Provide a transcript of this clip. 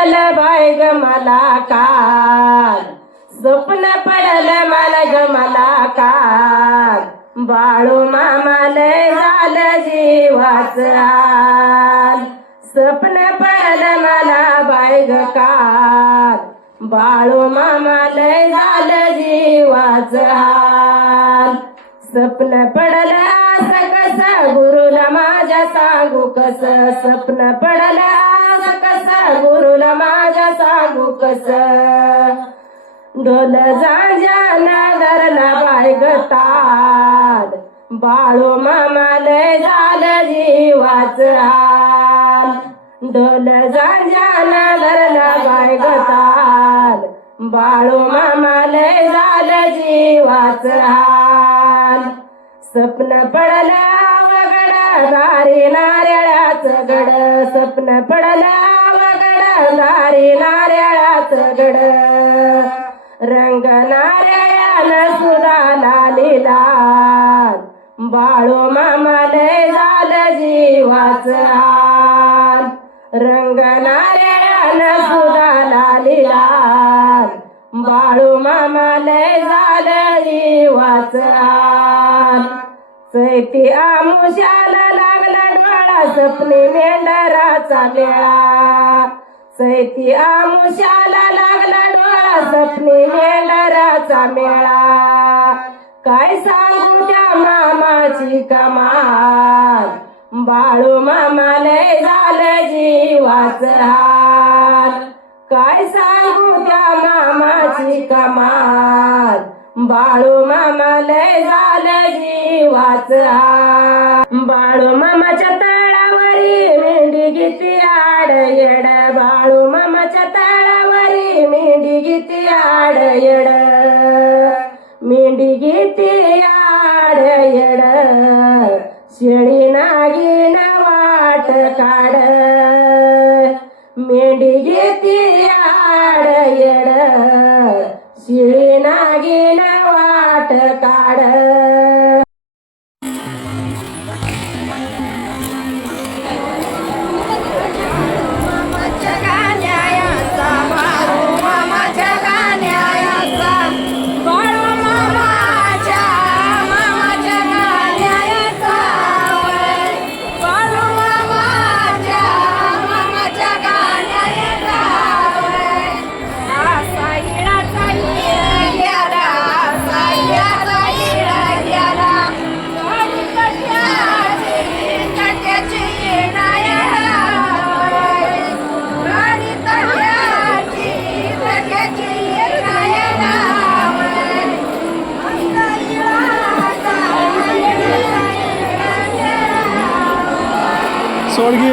पडल बाय ग मला काल, स्वप्न पडल मला ग मला काल, बाळू मामा लय झालं जीवाच हाल. स्वप्न पडल मला बाय ग काल, बाळू मामा लय झालं जीवाच हाल. स्वप्न पडल असं कसं गुरुला माझ्या सांगू कसं, स्वप्न पडल असं कसं गुरुला माझ्या सांगू कसं. ढोल झांझ्याना धरला बाय ग ताल, बाळू मामा लय झालं जीवाच हाल. ढोल झांझ्याना धरला बाय ग ताल, बाळू मामा लय झालं जीवाच हाल. स्वप्न पडल वगड दारी नारळाचं गड, स्वप्न पडल वगड दारी नारळाचं गड. रंग नारळानं सुधा लाली लाल, बाळू मामा लय झालं जीवाच हाल. रंग नारळानं सुधा लाली लाल, बाळू मामा लय झालं जीवाच हाल. चैती आमुष्याला लागला डोळा सपनी मेंढराचा मेळा, चैती आमुष्याला लागला डोळा सपनी मेंढराचा मेळा. काय सांगू त्या मामाची कमाल, बाळू मामा लय झालं जीवाच हाल. काय सांगू त्या मामाची कमाल, बाळू मामा लय झालं जीवाच हाल. बाळू मामाच्या तळावरी मेंढी गीती आड येड, बाळू मामाच्या तळावरी मेंढी गीती आड येड, मेंढी गीती आड येड. शेळी नागिन वाट काढ, मेंढी गीती आड येड, शेळी नागिन वाट काढ. सोडगी